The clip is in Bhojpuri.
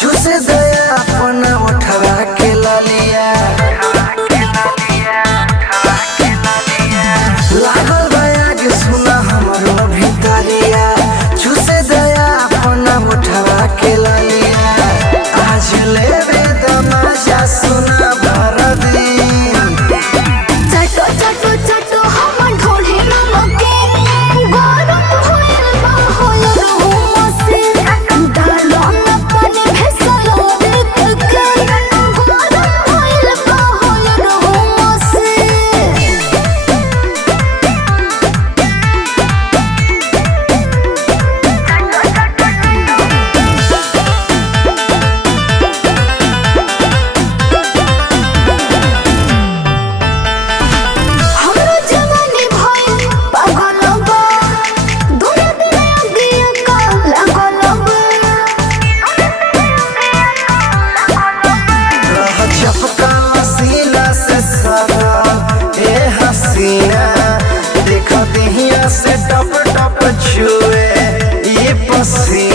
छुसे दया अपना उठवा के ललिया लागल बया के सुना हमरो भितरिया छुसे दया अपना उठवा के ललिया आज लेबे तमाशा सुना भर दिन चटो चटो चटो हम ढोढ़े नमके गरम होइल बा होइल हुमसे डालो न पानी भेसलो देख के गरम होइल बा होइल हुमसे हमरो जवानी भइल पागल बा दुनिया दिले अगिया का लागल बा रह चपका सीना से सदा ए हसीना देख दिहिया से टप टप छुए ये पसीना।